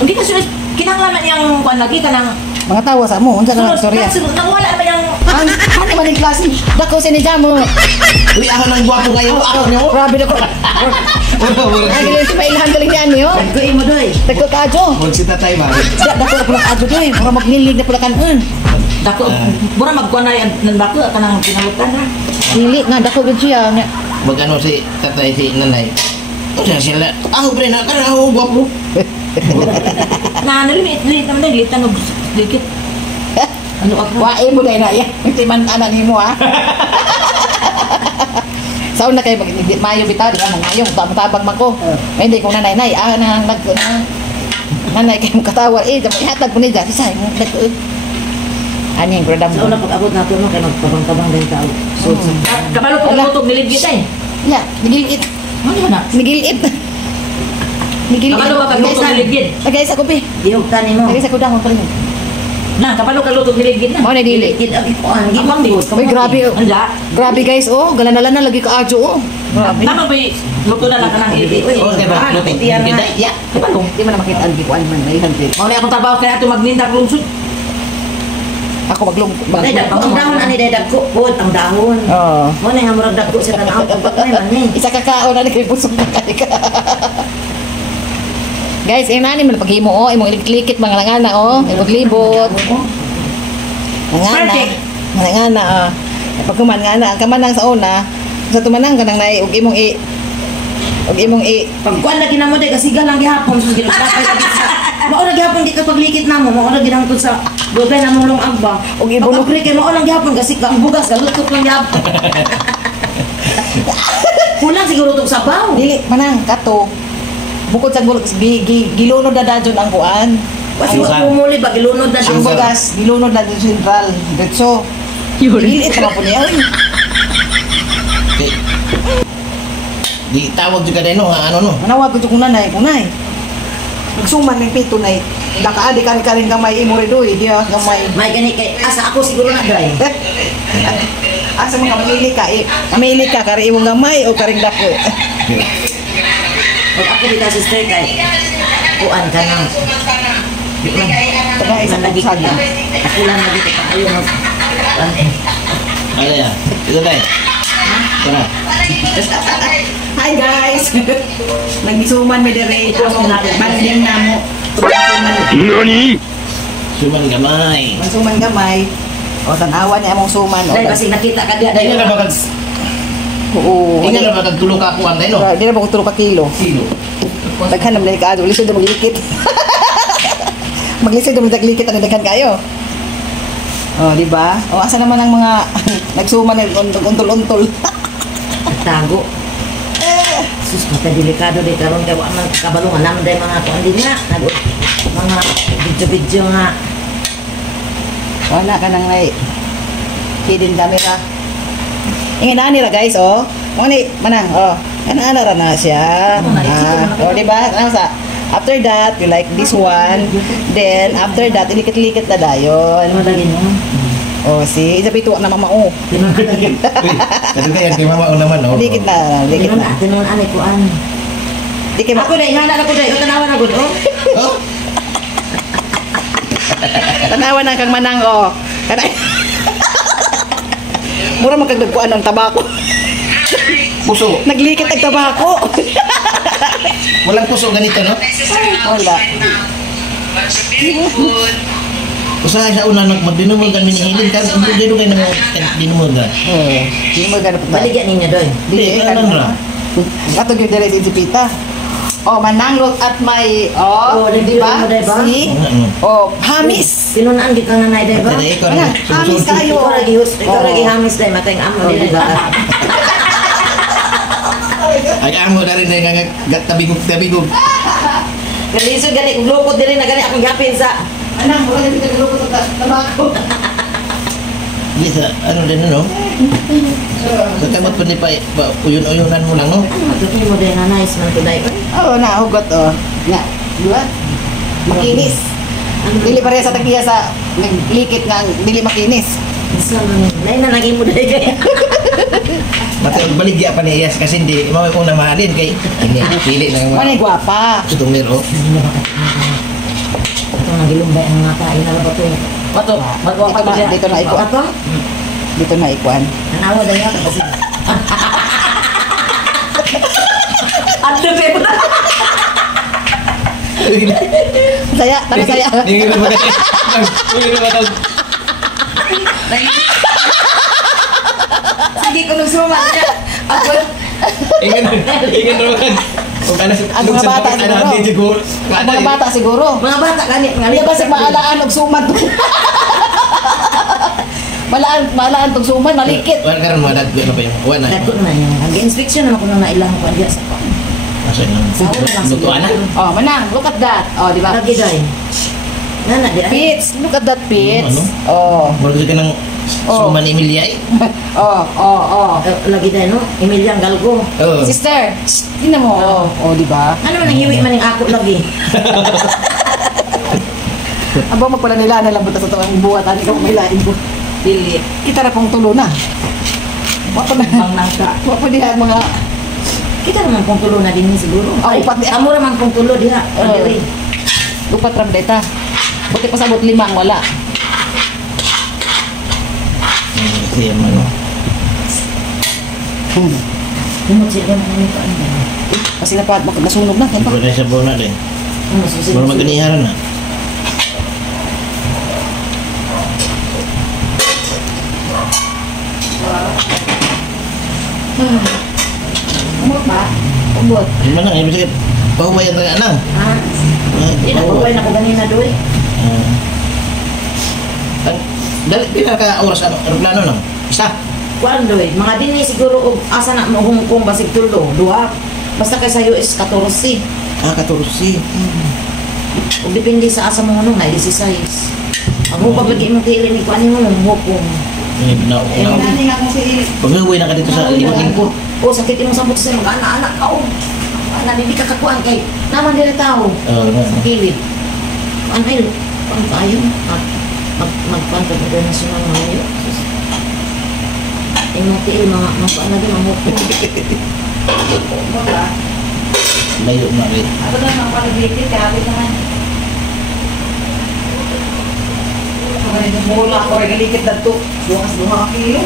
Hindi ka sunod, kinanglaman yung kuan lagi ka ng... Mga tawa sa mo, unsa ka na storya? Sunod, nawala naman yung... Ano man yung klase? Dako sinidya mo. Uy, ako nang gwapo kayo. Ako niyo. Grabe dako. Ay, galing si Pailahan galing yan niyo. Nagkuin mo doy. Dako ka adyo. Huwag si tatay ba? Dako na pula adyo doy. Mura magnilid na pula kanon. Dako, mura magkuan na yung bako ka nang pinalutan na. Dili nga dako gud siya. Wag ano si tatay si nanay. O siya sila. Ako pre na kana ako gwapo. Na nalimit naman doy, litan og dikit. Ano ako? Wae mo dai na ya. Timan anak nimo ha. Saon na kay mayo bitaw di ba mayo tabag man ko. Ay hindi ko nanay nang nanay kay mo katawa ihatag mo ni dati say mo dako. Ani ang gradam. Sa una pag-abot nato no kay magpabang-tabang din tao. So, kabalo pag lutog niligit ay. Ya, nigilit. Ano na? Nigilit. Nigilit. Kabalo ba pag lutog niligit? Tagay sa kopi. Dihog tani mo. Tagay sa kudang mo pa rin. Na, kabalo ka lutog niligit na. Mo na dili. Niligit ang ikuan, gimang di. Uy, grabe. Anda. Grabe guys, oh, galan-galan na lagi ka adyo oh. Grabe. Tama ba luto na lang ka ng iligit? Uy, O diba? Lutin. Kita ya. kabalo. Di man makita ang gikuan man ay hanti. Mao na akong trabaho kaya ato magninda lungsod. Ako maglong. Ay, ang dahon ani day dagko, pod ang dahon. Oh. Mo na nga murag dagko sa tanaw pag man ni. Isa ka kaon na kay busog na kay ka. Guys, inani man paghimo oh, imong iliklikit mga langana oh, imong libot. Langana. Perfect. Langana ah. Pag kuman nga na, ang kamanang sa una, sa tumanang ka nang nai ug imong Pagkuan lagi na mo day kasigan lang gihapon sus ginapay sa pizza. Mao na gihapon di ka paglikit namo, mao na ginangtod sa dugay na mong agbang. Og ibunog Pag-upre kay mao lang gihapon kasi ang bugas galutok lang gihapon. Kulang siguro tong sabaw. dili manang kato. Bukod sa gulok gilunod na dadyon ang kuan. Kasi pumuli ba gilunod na siya. Ang bugas gilunod na dadyon sentral. Diretso. Dili ito po niya. Okay. Di tawag juga din no, ano no. Manawag ko kung nanay. Nagsuman ng pito na nakaadi karing gamay imo redoy diya gamay. May gani kay asa ako siguro na dai. Asa mo mamili ka mamili ka kari imong gamay o karing dako. Pag ako dito sa sister kay kuan ka na. Di man. Taga isa lagi ka sana. na. Ako lang lagi ka ayo na. Ano ya? Ito tayo. Tara. Hi guys. Nagisuman mi dire banding namo. Nani? Suman gamay. Suman gamay. O tanawa niya among suman o. Dai kasi nakita ka dia Dahil dai. na ba kag Oo. Hindi na ba kag tulo ka kuan tayo no? Di na ba ko 3 kilo. Kilo. Daghan naman ka adto lisod mo likit. Maglisod mo daglikit ang daghan kayo. Oh, di ba? O asa naman ang mga nagsuman ng untol-untol. Tago. Sus, mata delikado di karon kay wa man kabalungan naman dai mga kuan din nga. Mga video-video nga. Wala ka nang may hidden camera. Ingin na nila guys, oh. Mga ni, manang, oh. Ano ra na siya. Oh, di ba? Ano sa? After that, you like this one. Then, after that, ilikit-likit na dayon. Ano lagi mo? Oh, si, isapito na mama, oh. Kasi kaya kay mama naman no. Likit na, likit na. Tinuan ani kuan. Di kay Ako dai ngana ako dai tanawa na gud oh. Oh. tanawa na kang manang, oh. Kanay. Mura magkagdagkuan ng tabako. Puso. Naglikit ang tabako. Walang puso ganito no? Wala. Usahay sa una magdinumol kan minihilin kan hindi do kay nang dinumol ka. Hindi mo ganun pa. Baligyan ninyo doy. Di kan ano ra. Ato gyud dire si Pita. Oh, manang look at my Oh, di ba? mo, diba? See? Oh, hamis. Tinunaan gid kang nanay dai ba? Dali ko Wala, hamis kayo. Ikaw lagi ikaw lagi hamis dai matay ang amo di ba? Ay amo na rin nga tabigog. Kalisod gani glukod diri na gani akong yapin sa Manang mo kasi pinagluko sa tabako. Yes, ano din no? Sa kamot pa ni pa uyon-uyonan mo lang no? matutoy mo dai nanay sa man dai. Oh, na hugot oh. Nga, di ba? Makinis. Dili pareha sa tagiya sa naglikit nga dili makinis. Isa man nay na lagi mo dai kay. Matay baligya pa ni Iyas kasi hindi mo una mahalin kay hindi pili na Manay gwapa. Itong nero. itong nagilumbay ang mga kain na ba ito? Bato, bato Dito na, dito na iko. Bato? Dito na ikuan. Nanawa na yan kasi. Ano kayo na? Saya, tanong saya. Hindi na ba? Hindi na ba? Sige ko nung suman niya. Ako, Ingin naman. Kung Ang mga bata siguro. Ang mga bata siguro. mga bata ganit nga. Hindi ba si maalaan og suman to? Maalaan tong suman, malikit. Wala ka rin mga dagdag na pa yung wala. Dagko na yan. Nag-inspection naman ko na nailang ko diya sa kwan. Asa yun? Lutuan na? Oh, manang, look at that. Oh, di ba? Lagi dahil. Nana, di ay. Pits, look at that pits. Ano? Oh. Marunong ka ng Oh. suman Emilia eh. Oh. Lagi dahil no? Emilian Galgo. Oo. Sister, tingnan mo. Oh, di ba? Ano man ang hiwi man yung ako lagi? Aba mo pala nila na lang buta sa tuwang buhat ani ko may lain ko. Dili. Kita ra pong tulo na. Wapo na. Pang nangka. Wapo diha mga Kita naman kung tulo na din siguro. Ah, Ay, upat di- amo naman kung tulo diha. Oh. upat ram data. Buti pa sabot limang wala. Siya ano. Kumot siya naman yung kaan ba? Kasi nasunog na kan pa. Wala siya buwan na rin. Ano susunod? Marunong maganiharan na. Umot ba? Umot. Yung mga ibig sabihin, pahubayan talaga na. Ha? Hindi na kukuhay na ko ganina doy. Dali, pila ka oras ano, aeroplano no? Isa. Kuan doy. Mga dinhi siguro og asa na mo Hong Kong basig tulo. Duha. Basta kay sa US 14. Ah, 14. Ug depende sa asa mo nung na 16. Ang hubag lagi mo tili ni kuan mo Hong Kong. Nani nga mo si Pag-uwi na ka dito sa lingkod-lingkod. O sakit mo sa buto sa mga anak ka o. Ana di ka kakuan kay naman dili tao. Oo, Sa kilid. Ano yun? Pang tayo. At magpantag na national ngayon. Ingati mga na din ang hukong. Layo na rin. Ako na mga palagigit, kapit naman. Ako na mula ako, regalikit na ito. Bukas-buha ka kilo.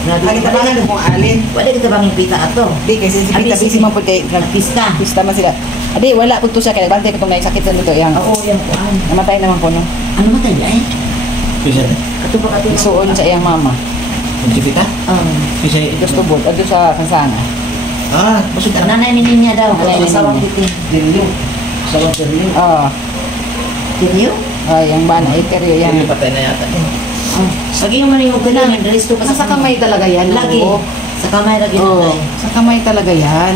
Ang kita ba nga kung alin? Wala kita bang ipita ato? Di, kasi si Pita, busy man po kay Pista. Pista man sila. Adi, wala po to siya, kaya bantay ko itong naisakit sa nito. Yang, Oo, yan po. namatay naman po, no? Ano matay na eh? Pisa na. Kato ba kato? Isuon sa iyang mama. Kung si Pita? Pisa Ito sa tubod, ito sa kansana. Ah, busog ka na. Nanay ni Ninya daw. Nanay ni Asawang Ninya. titin. Dirilyo. Sawang dirilyo. Oo. Tiniyo? Yung bana, iteryo yan. Dirilyo patay na yata. Lagi yung maningog ka lang. Dalisto pa Sa kamay talaga yan. Lagi. oo. Sa kamay lagi Oo, na sa kamay talaga yan.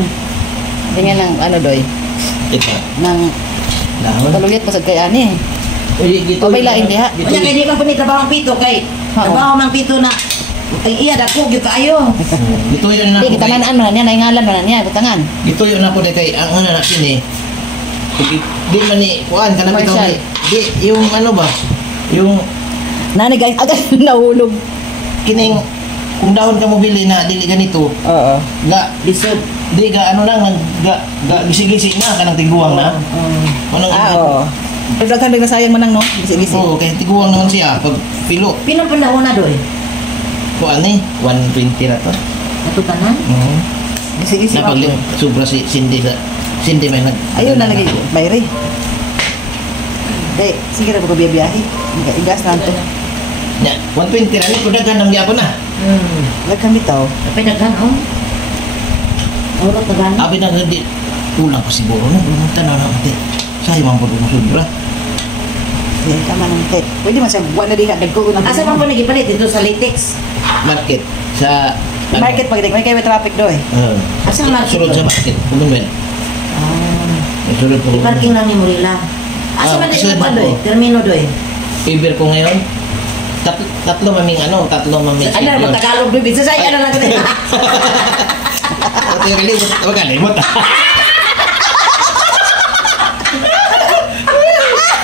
Tingnan lang, ano doy, Ito. nang Dahon. taluyat pasag kay ani. Uy, dito. Pabay lain diha. Dito. Kanya kaya di ba panitrabaho ang pito kay Oo. trabaho ng pito na ay iya dako gyud kaayo. Dito yun na Di kita nanaan man niya, naingalan man niya, butangan. Dito yun ako kay ang ano na sini. Di man ni kuan kana bitaw Commercial. di yung ano ba? Yung Nani guys, agad nahulog. kining kung dahon ka mo bili na dili ganito. Oo. Ga Lisod. di ga ano lang ga gisi-gisi na kanang tiguang na. Ano Oo. Pero daghan na sayang man nang no, gisi-gisi. Oo, kaya tiguang naman siya pag pilo. Pinong panahon na doy. Kuan ni 120 na to. Natutanan. Gisi-gisi. Na pag sobra si Cindy may nag Ayun na lagi, bayre. Dek, sige na ko biyahe. Igas na to. Nya 120 ra ni pud daghan ang gyapon na. Daghan bitaw. Kapay daghan oh. Oro tagan. Abi na di kulang pa siguro na bumunta na natin. Sayo man pud mo sobra. Yan tama ng tet. Pwede man sa buwan na diha dagko na. Asa man po nagipalit dito sa latex? Market sa Market pag may kay traffic do eh. Asa ang market Sulod sa doy? market. Kumun ben. Sulod po. Parking lang ni Murila. Asa man sulod dito pa na doy? po. Termino doy. Favor ko ngayon. Tatlo maming ano, tatlo maming Ano na Tagalog doy? Bisa say ano lang kasi. Ito yung kalimot. Huwag kalimot.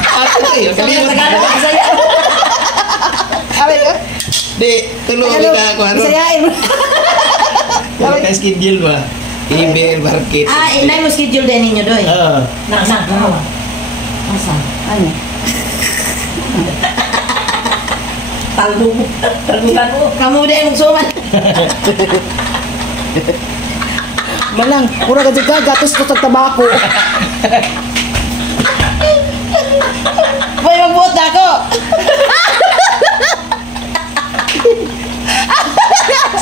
Ako yung kalimot. Tagalog kasi saya. Awe ko. Di, tulungan ka ako. Ano? Isayain mo. Wala ka schedule ba? Favor, market. Ah, inay mo schedule din ninyo doy. Oo. Na. Asa? Ano? Talugan mo. Kamu din magsuman. Manang, mura ka dyan gatos ko sa tabako. Boy, magbuot na ako.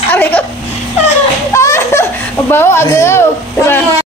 Aray ko. Bawa, agaw.